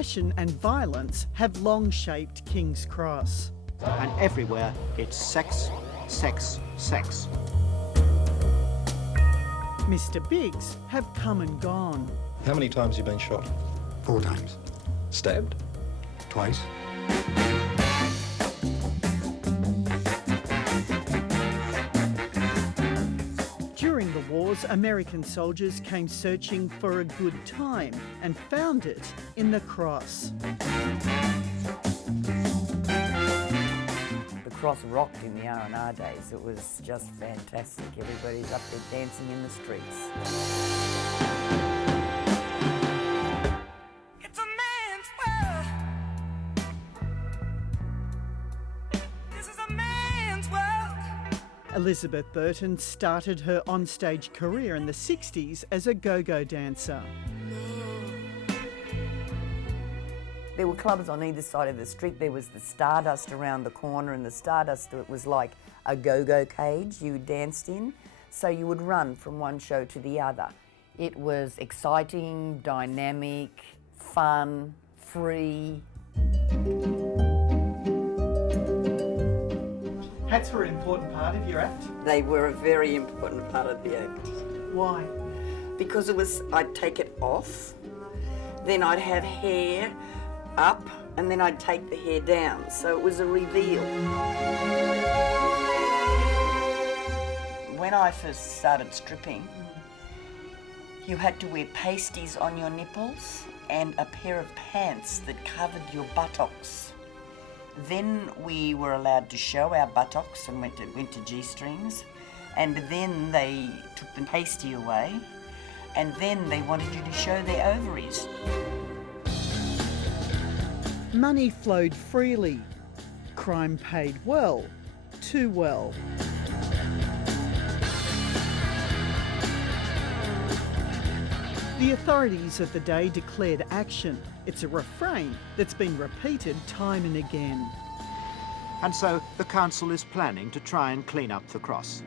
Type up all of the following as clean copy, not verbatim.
passion and violence have long shaped King's Cross. And everywhere it's sex, sex, sex. Mr Biggs have come and gone. How many times have you been shot? 4 times. Stabbed? Twice. During the wars, American soldiers came searching for a good time and found it in the Cross. The Cross rocked in the R&R days. It was just fantastic. Everybody's up there dancing in the streets. It's a man's world. This is a man's world. Elizabeth Burton started her onstage career in the 60s as a go-go dancer. There were clubs on either side of the street. There was the Stardust around the corner, and the Stardust, it was like a go-go cage you danced in. So you would run from one show to the other. It was exciting, dynamic, fun, free. Hats were an important part of your act. They were a very important part of the act. Why? Because I'd take it off, then I'd have hair up, and then I'd take the hair down, so it was a reveal. When I first started stripping, you had to wear pasties on your nipples and a pair of pants that covered your buttocks. Then we were allowed to show our buttocks and went to G-strings, and then they took the pasty away, and then they wanted you to show their ovaries. Money flowed freely. Crime paid well, too well. The authorities of the day declared action. It's a refrain that's been repeated time and again. And so the council is planning to try and clean up the Cross.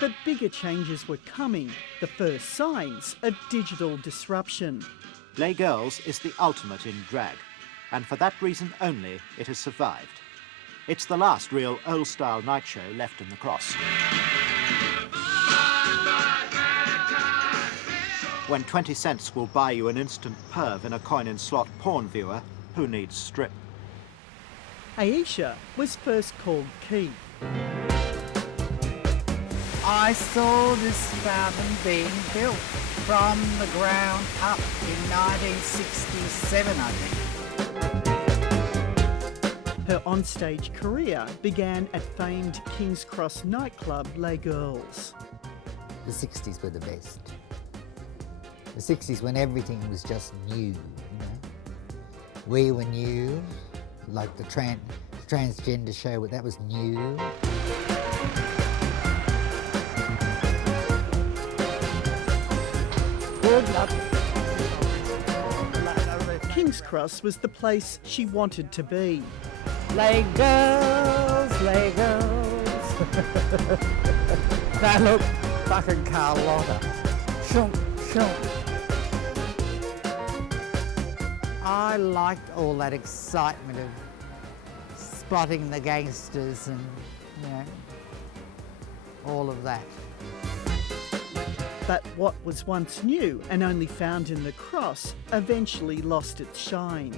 But bigger changes were coming, the first signs of digital disruption. Les Girls is the ultimate in drag, and for that reason only it has survived. It's the last real old-style night show left in the Cross. When 20 cents will buy you an instant perv in a coin-in-slot porn viewer, who needs strip? Aisha was first called Key. I saw this fountain being built from the ground up in 1967, I think. Her onstage career began at famed King's Cross nightclub Les Girls. The 60s were the best. The 60s when everything was just new, you know. We were new, like the transgender show, that was new. Good luck. King's Cross was the place she wanted to be. Les Girls, Les Girls. They look fucking Carlotta. Shunk, shunk. I liked all that excitement of spotting the gangsters and, you know, all of that. But what was once new and only found in the Cross eventually lost its shine.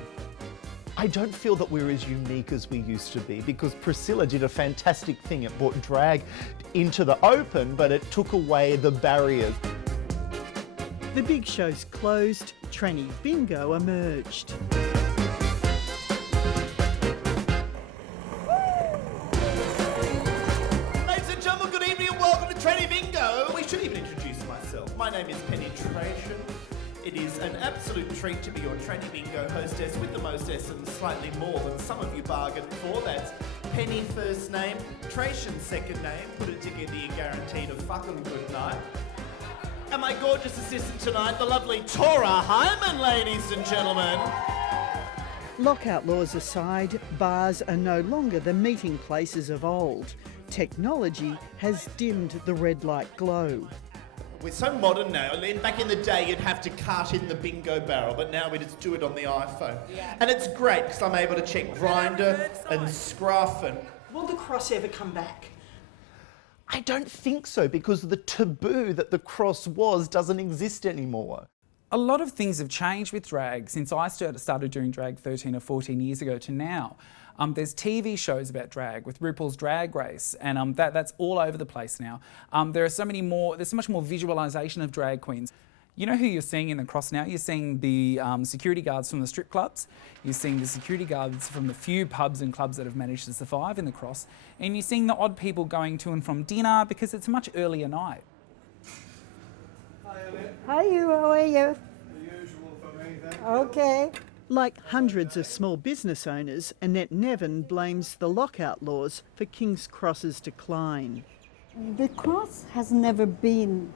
I don't feel that we're as unique as we used to be, because Priscilla did a fantastic thing. It brought drag into the open, but it took away the barriers. The big shows closed, tranny bingo emerged. Ladies and gentlemen, good evening and welcome to Tranny Bingo. We should even introduce myself. My name is Penetration. It is an absolute treat to be your Tranny Bingo hostess with the mostess and slightly more than some of you bargained for. That's Penny first name, Tration second name. Put it together, you're guaranteed a fucking good night. And my gorgeous assistant tonight, the lovely Tora Hyman, ladies and gentlemen. Lockout laws aside, bars are no longer the meeting places of old. Technology has dimmed the red light glow. We're so modern now. Back in the day, you'd have to cart in the bingo barrel, but now we just do it on the iPhone. Yeah. And it's great because I'm able to check Grindr and Scruff and... Will the cross ever come back? I don't think so, because the taboo that the cross was doesn't exist anymore. A lot of things have changed with drag since I started doing drag 13 or 14 years ago to now. There's TV shows about drag with RuPaul's Drag Race, and that's all over the place now. There's so much more visualisation of drag queens. You know who you're seeing in the cross now? You're seeing the security guards from the strip clubs. You're seeing the security guards from the few pubs and clubs that have managed to survive in the cross. And you're seeing the odd people going to and from dinner because it's a much earlier night. Hi, Elliot. Hi, you. How are you? The usual for me, thank you. Okay. Like hundreds of small business owners, Annette Nevin blames the lockout laws for King's Cross's decline. The cross has never been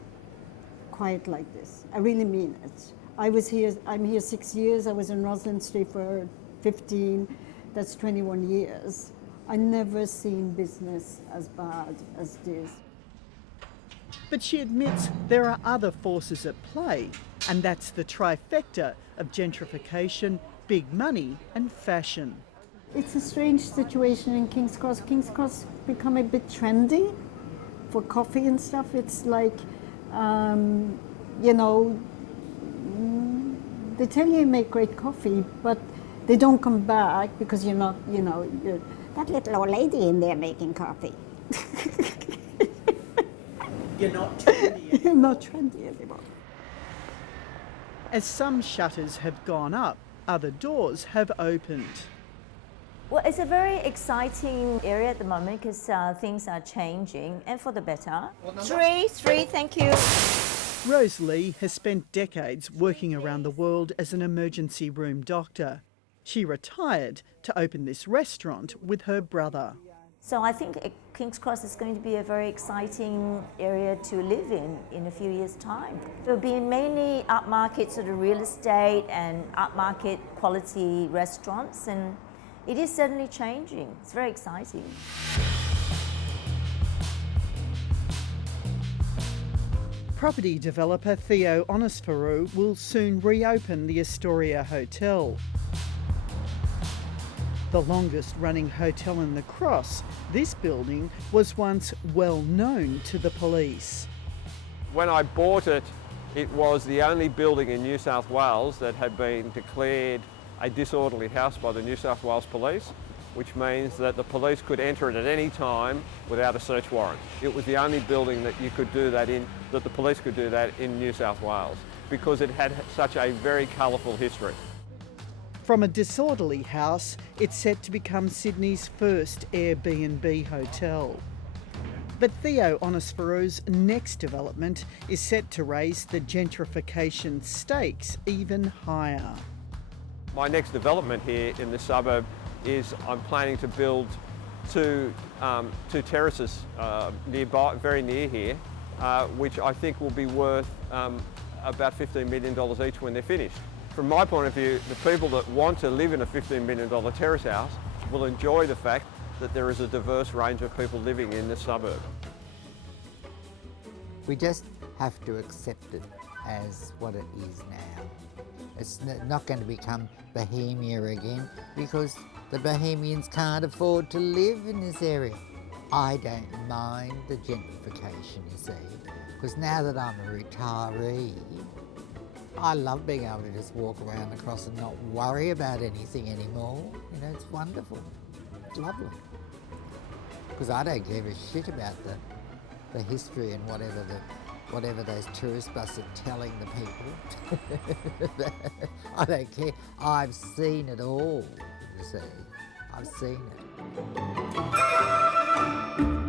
quite like this. I really mean it. I'm here 6 years. I was in Roslyn Street for 15. That's 21 years. I never seen business as bad as this. But she admits there are other forces at play, and that's the trifecta of gentrification, big money and fashion. It's a strange situation in King's Cross. King's Cross become a bit trendy for coffee and stuff. It's like, you know, they tell you make great coffee, but they don't come back because you're not, you know, you're that little old lady in there making coffee. You're not trendy. You're not trendy anymore. As some shutters have gone up, other doors have opened. Well, it's a very exciting area at the moment because things are changing and for the better. Three, thank you. Rose Lee has spent decades working around the world as an emergency room doctor. She retired to open this restaurant with her brother. So I think King's Cross is going to be a very exciting area to live in a few years' time. There will be mainly upmarket sort of real estate and upmarket quality restaurants, and it is certainly changing. It's very exciting. Property developer Theo Onisferou will soon reopen the Astoria Hotel. The longest running hotel in the Cross, this building was once well known to the police. When I bought it, it was the only building in New South Wales that had been declared a disorderly house by the New South Wales Police, which means that the police could enter it at any time without a search warrant. It was the only building that you could do that in, that the police could do that in New South Wales, because it had such a very colourful history. From a disorderly house, it's set to become Sydney's first Airbnb hotel. But Theo Onisferou's next development is set to raise the gentrification stakes even higher. My next development here in the suburb is I'm planning to build two terraces nearby, very near here, which I think will be worth about $15 million each when they're finished. From my point of view, the people that want to live in a $15 million terrace house will enjoy the fact that there is a diverse range of people living in this suburb. We just have to accept it as what it is now. It's not going to become Bohemia again because the Bohemians can't afford to live in this area. I don't mind the gentrification, you see, because now that I'm a retiree, I love being able to just walk around the Cross and not worry about anything anymore. You know, it's wonderful. It's lovely. Because I don't give a shit about the history and whatever those tourist buses are telling the people. I don't care. I've seen it all, you see. I've seen it.